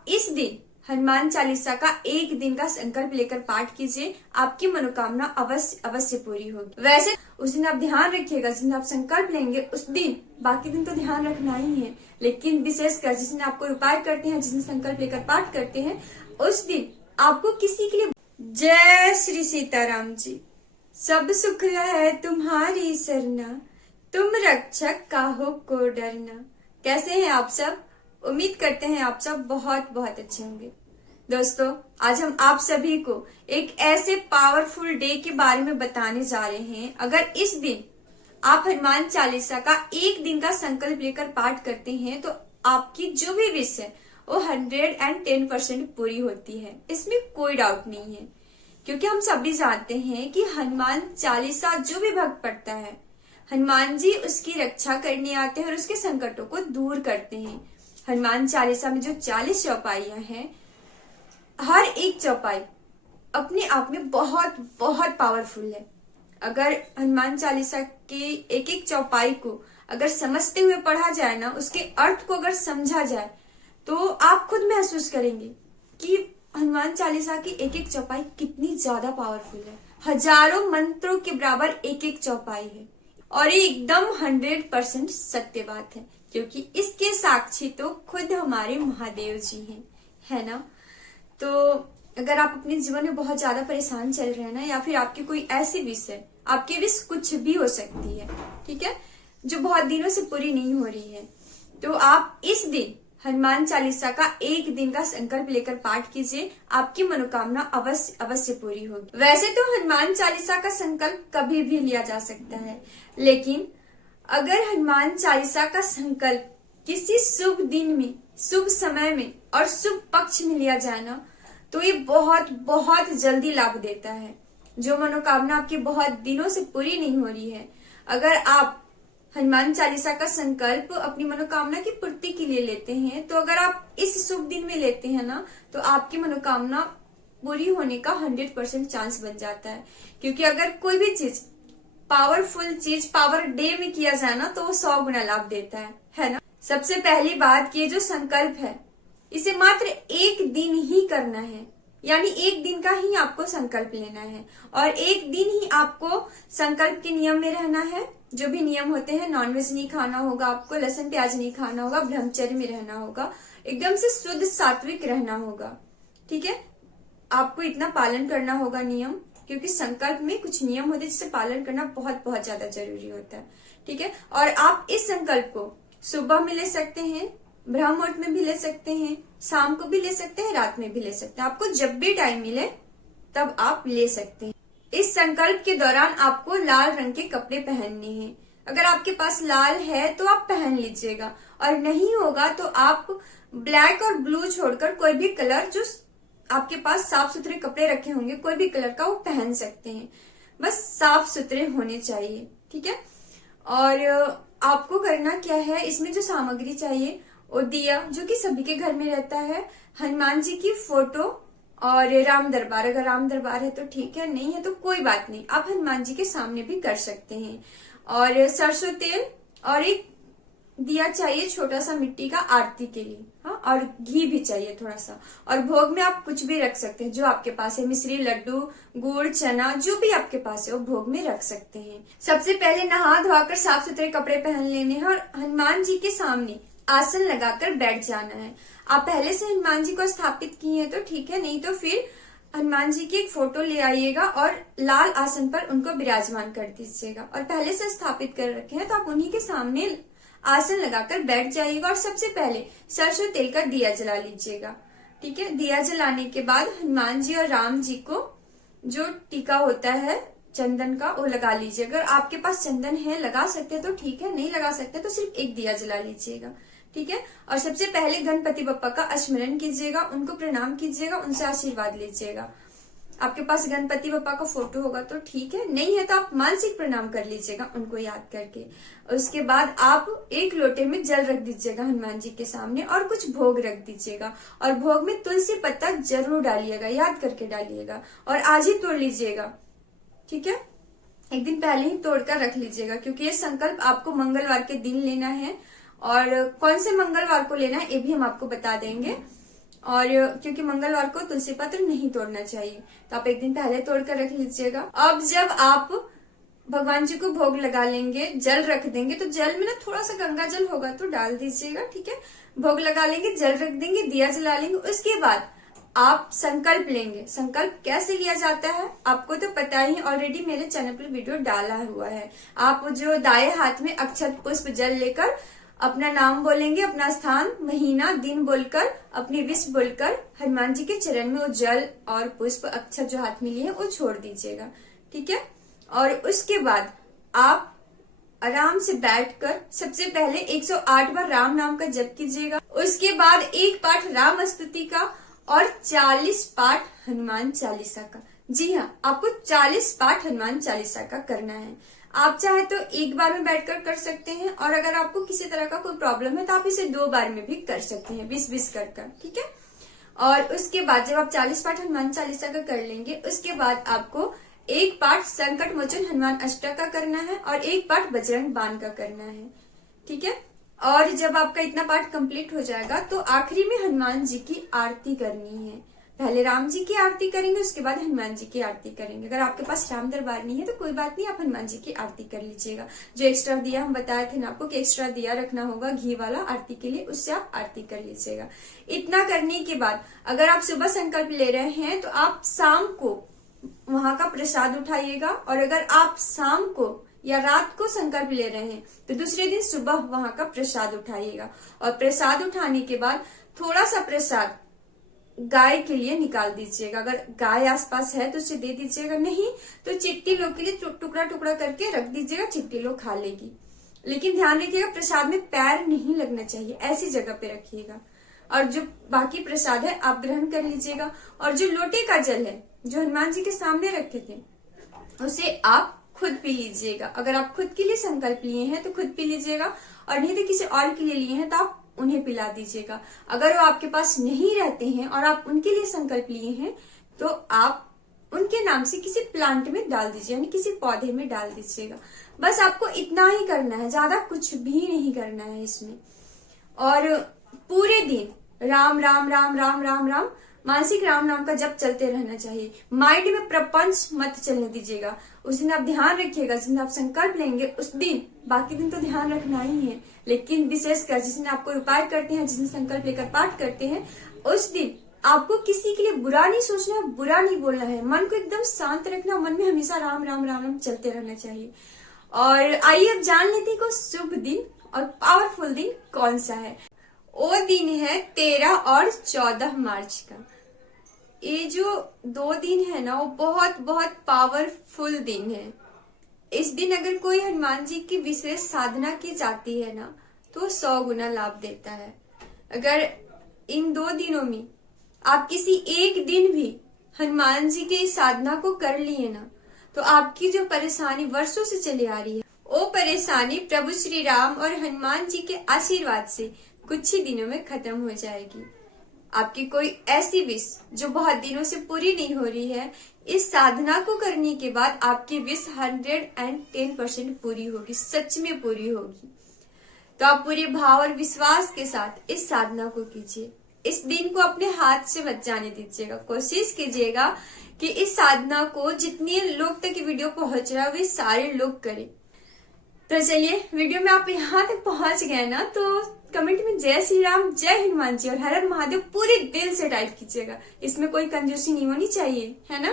आप इस दिन हनुमान चालीसा का एक दिन का संकल्प लेकर पाठ कीजिए, आपकी मनोकामना अवश्य अवश्य पूरी होगी। वैसे उस दिन आप ध्यान रखिएगा, जिस दिन आप संकल्प लेंगे उस दिन, बाकी दिन तो ध्यान रखना ही है, लेकिन विशेषकर जिस दिन आपको उपाय करते हैं, जिस दिन संकल्प लेकर पाठ करते हैं, उस दिन आपको किसी के लिए जय श्री सीताराम जी। सब सुख है तुम्हारी सरना, तुम रक्षक काहो को डरना। कैसे हैं आप सब? उम्मीद करते हैं आप सब बहुत बहुत अच्छे होंगे। दोस्तों, आज हम आप सभी को एक ऐसे पावरफुल डे के बारे में बताने जा रहे हैं। अगर इस दिन आप हनुमान चालीसा का एक दिन का संकल्प लेकर पाठ करते हैं तो आपकी जो भी विश है वो 110% पूरी होती है, इसमें कोई डाउट नहीं है। क्योंकि हम सभी जानते हैं कि हनुमान चालीसा जो भी भक्त पढ़ता है, हनुमान जी उसकी रक्षा करने आते हैं और उसके संकटों को दूर करते हैं। हनुमान चालीसा में जो 40 चौपाइयां हैं, हर एक चौपाई अपने आप में बहुत बहुत पावरफुल है। अगर हनुमान चालीसा की एक एक चौपाई को अगर समझते हुए पढ़ा जाए ना, उसके अर्थ को अगर समझा जाए, तो आप खुद महसूस करेंगे कि हनुमान चालीसा की एक एक चौपाई कितनी ज्यादा पावरफुल है। हजारों मंत्रों के बराबर एक एक चौपाई है और ये एकदम 100% सत्य बात है, क्योंकि इसके साक्षी तो खुद हमारे महादेव जी हैं, है ना। तो अगर आप अपने जीवन में बहुत ज्यादा परेशान चल रहे हैं ना, या फिर आपकी कोई ऐसी विश है, आपकी विश कुछ भी हो सकती है, ठीक है, जो बहुत दिनों से पूरी नहीं हो रही है, तो आप इस दिन हनुमान चालीसा का एक दिन का संकल्प लेकर पाठ कीजिए, आपकी मनोकामना अवश्य अवश्य पूरी होगी। वैसे तो हनुमान चालीसा का संकल्प कभी भी लिया जा सकता है, लेकिन अगर हनुमान चालीसा का संकल्प किसी शुभ दिन में, शुभ समय में और शुभ पक्ष में लिया जाए ना, तो ये बहुत बहुत जल्दी लाभ देता है। जो मनोकामना आपकी बहुत दिनों से पूरी नहीं हो रही है, अगर आप हनुमान चालीसा का संकल्प अपनी मनोकामना की पूर्ति के लिए लेते हैं, तो अगर आप इस शुभ दिन में लेते हैं ना, तो आपकी मनोकामना पूरी होने का 100% चांस बन जाता है। क्योंकि अगर कोई भी चीज, पावरफुल चीज पावर डे में किया जाए ना, तो वो 100 गुना लाभ देता है ना। सबसे पहली बात, ये जो संकल्प है इसे मात्र एक दिन ही करना है, यानी एक दिन का ही आपको संकल्प लेना है और एक दिन ही आपको संकल्प के नियम में रहना है। जो भी नियम होते हैं, नॉनवेज नहीं खाना होगा, आपको लहसुन प्याज नहीं खाना होगा, ब्रह्मचर्य में रहना होगा, एकदम से शुद्ध सात्विक रहना होगा, ठीक है। आपको इतना पालन करना होगा नियम, क्योंकि संकल्प में कुछ नियम होते हैं जिसे पालन करना बहुत बहुत ज्यादा जरूरी होता है, ठीक है। और आप इस संकल्प को सुबह में ले सकते हैं, ब्रह्म मुहूर्त में भी ले सकते हैं, शाम को भी ले सकते हैं, रात में भी ले सकते हैं। आपको जब भी टाइम मिले तब आप ले सकते हैं। इस संकल्प के दौरान आपको लाल रंग के कपड़े पहनने हैं। अगर आपके पास लाल है तो आप पहन लीजिएगा, और नहीं होगा तो आप ब्लैक और ब्लू छोड़कर कोई भी कलर, जो आपके पास साफ सुथरे कपड़े रखे होंगे कोई भी कलर का, वो पहन सकते हैं। बस साफ सुथरे होने चाहिए, ठीक है। और आपको करना क्या है, इसमें जो सामग्री चाहिए वो दिया, जो कि सभी के घर में रहता है, हनुमान जी की फोटो और राम दरबार। अगर राम दरबार है तो ठीक है, नहीं है तो कोई बात नहीं, आप हनुमान जी के सामने भी कर सकते हैं। और सरसों तेल और एक दिया चाहिए छोटा सा मिट्टी का आरती के लिए, हाँ, और घी भी चाहिए थोड़ा सा। और भोग में आप कुछ भी रख सकते हैं, जो आपके पास है, मिश्री, लड्डू, गुड़, चना, जो भी आपके पास है वो भोग में रख सकते हैं। सबसे पहले नहा धोकर साफ सुथरे कपड़े पहन लेने हैं और हनुमान जी के सामने आसन लगाकर बैठ जाना है। आप पहले से हनुमान जी को स्थापित किए हैं तो ठीक है, नहीं तो फिर हनुमान जी की एक फोटो ले आइएगा और लाल आसन पर उनको विराजमान कर दीजिएगा। और पहले से स्थापित कर रखे हैं तो आप उन्हीं के सामने आसन लगाकर बैठ जाइएगा और सबसे पहले सरसों तेल का दिया जला लीजिएगा, ठीक है। दिया जलाने के बाद हनुमान जी और राम जी को जो टीका होता है चंदन का, वो लगा लीजिए। अगर आपके पास चंदन है, लगा सकते हैं तो ठीक है, नहीं लगा सकते तो सिर्फ एक दिया जला लीजिएगा, ठीक है। और सबसे पहले गणपति बप्पा का स्मरण कीजिएगा, उनको प्रणाम कीजिएगा, उनसे आशीर्वाद लीजिएगा। आपके पास गणपति बप्पा का फोटो होगा तो ठीक है, नहीं है तो आप मानसिक प्रणाम कर लीजिएगा उनको याद करके। उसके बाद आप एक लोटे में जल रख दीजिएगा हनुमान जी के सामने और कुछ भोग रख दीजिएगा। और भोग में तुलसी पत्ता जरूर डालिएगा, याद करके डालिएगा, और आज ही तोड़ लीजिएगा, ठीक है। एक दिन पहले ही तोड़कर रख लीजिएगा, क्योंकि ये संकल्प आपको मंगलवार के दिन लेना है। और कौन से मंगलवार को लेना है ये भी हम आपको बता देंगे। और क्योंकि मंगलवार को तुलसी पत्र नहीं तोड़ना चाहिए, तो आप एक दिन पहले तोड़ कर रख लीजिएगा। अब जब आप भगवान जी को भोग लगा लेंगे, जल रख देंगे, तो जल में ना थोड़ा सा गंगा जल होगा तो डाल दीजिएगा, ठीक है। भोग लगा लेंगे, जल रख देंगे, दिया जला लेंगे। उसके बाद आप संकल्प लेंगे। संकल्प कैसे लिया जाता है आपको तो पता ही, ऑलरेडी मेरे चैनल पर वीडियो डाला हुआ है। आप जो दाएं हाथ में अक्षत पुष्प जल लेकर अपना नाम बोलेंगे, अपना स्थान, महीना, दिन बोलकर, अपनी विश बोलकर हनुमान जी के चरण में वो जल और पुष्प अक्षत जो हाथ में लिए हैं वो छोड़ दीजिएगा, ठीक है। और उसके बाद आप आराम से बैठकर सबसे पहले 108 बार राम नाम का जप कीजिएगा। उसके बाद एक पाठ राम स्तुति का और 40 पाठ हनुमान चालीसा का। जी हाँ, आपको 40 पाठ हनुमान चालीसा का करना है। आप चाहे तो एक बार में बैठकर कर सकते हैं, और अगर आपको किसी तरह का कोई प्रॉब्लम है तो आप इसे 2 बार में भी कर सकते हैं, 20-20 कर, ठीक है। और उसके बाद जब आप 40 पाठ हनुमान चालीसा का कर लेंगे, उसके बाद आपको एक पाठ संकट मोचन हनुमान अष्टक का करना है और एक पाठ बजरंग बाण का करना है, ठीक है। और जब आपका इतना पाठ कंप्लीट हो जाएगा तो आखिरी में हनुमान जी की आरती करनी है। पहले राम जी की आरती करेंगे, उसके बाद हनुमान जी की आरती करेंगे। अगर आपके पास राम दरबार नहीं है तो कोई बात नहीं, आप हनुमान जी की आरती कर लीजिएगा। जो एक्स्ट्रा दिया हम बताए थे ना आपको कि एक्स्ट्रा दिया रखना होगा घी वाला आरती के लिए, उससे आप आरती कर लीजिएगा। इतना करने के बाद अगर आप सुबह संकल्प ले रहे हैं तो आप शाम को वहां का प्रसाद उठाइएगा, और अगर आप शाम को या रात को संकल्प ले रहे हैं तो दूसरे दिन सुबह वहां का प्रसाद उठाइएगा। और प्रसाद उठाने के बाद थोड़ा सा प्रसाद गाय के लिए निकाल दीजिएगा। अगर गाय आसपास है तो उसे दे दीजिएगा, नहीं तो चिट्टी लोग के लिए टुकड़ा टुकड़ा करके रख दीजिएगा, चिट्टी लोग खा लेगी। लेकिन ध्यान रखिएगा प्रसाद में पैर नहीं लगना चाहिए, ऐसी जगह पे रखिएगा। और जो बाकी प्रसाद है आप ग्रहण कर लीजिएगा। और जो लोटे का जल है जो हनुमान जी के सामने रखे थे उसे आप खुद पी लीजिएगा। अगर आप खुद के लिए संकल्प लिए हैं तो खुद पी लीजिएगा, और नहीं तो किसी और के लिए लिए हैं तो आप उन्हें पिला दीजिएगा। अगर वो आपके पास नहीं रहते हैं और आप उनके लिए संकल्प लिए हैं तो आप उनके नाम से किसी प्लांट में डाल दीजिए, यानी किसी पौधे में डाल दीजिएगा। बस आपको इतना ही करना है, ज्यादा कुछ भी नहीं करना है इसमें। और पूरे दिन राम राम राम राम राम राम मानसिक राम नाम का जप चलते रहना चाहिए। माइंड में प्रपंच मत चलने दीजिएगा। उस दिन आप ध्यान रखिएगा, जिस दिन आप संकल्प लेंगे उस दिन, बाकी दिन तो ध्यान रखना ही है, लेकिन विशेषकर जिस दिन आपको उपाय करते हैं, जिस दिन संकल्प लेकर पाठ करते हैं, उस दिन आपको किसी के लिए बुरा नहीं सोचना है, बुरा नहीं बोलना है, मन को एकदम शांत रखना, मन में हमेशा राम राम राम राम चलते रहना चाहिए। और आइए अब जान लेते हैं कि शुभ दिन और पावरफुल दिन कौन सा है। वो दिन है 13 और 14 मार्च का। ये जो 2 दिन है ना वो बहुत बहुत पावरफुल दिन है। इस दिन अगर कोई हनुमान जी की विशेष साधना की जाती है ना तो 100 गुना लाभ देता है। अगर इन 2 दिनों में आप किसी एक दिन भी हनुमान जी की साधना को कर लिए ना तो आपकी जो परेशानी वर्षों से चली आ रही है वो परेशानी प्रभु श्री राम और हनुमान जी के आशीर्वाद से कुछ ही दिनों में खत्म हो जाएगी। आपकी कोई ऐसी विश जो बहुत दिनों से पूरी नहीं हो रही है, इस साधना को करने के बाद आपकी विश 110% पूरी होगी, सच में पूरी होगी। तो आप पूरे भाव और विश्वास के साथ इस साधना को कीजिए। इस दिन को अपने हाथ से मत जाने दीजिएगा। कोशिश कीजिएगा कि इस साधना को जितने लोग तक वीडियो पहुंच रहा है वे सारे लोग करें। तो चलिए, वीडियो में आप यहाँ तक पहुंच गए ना तो कमेंट में जय श्री राम, जय हनुमान जी और हर हर महादेव पूरे दिल से टाइप कीजिएगा। इसमें कोई कंजूसी नहीं होनी चाहिए, है ना।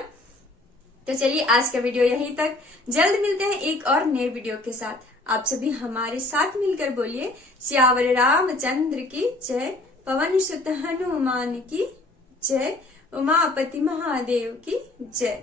तो चलिए आज का वीडियो यहीं तक। जल्द मिलते हैं एक और नए वीडियो के साथ। आप सभी हमारे साथ मिलकर बोलिए श्यावर रामचंद्र की जय, पवन सुत हनुमान की जय, उमापति महादेव की जय।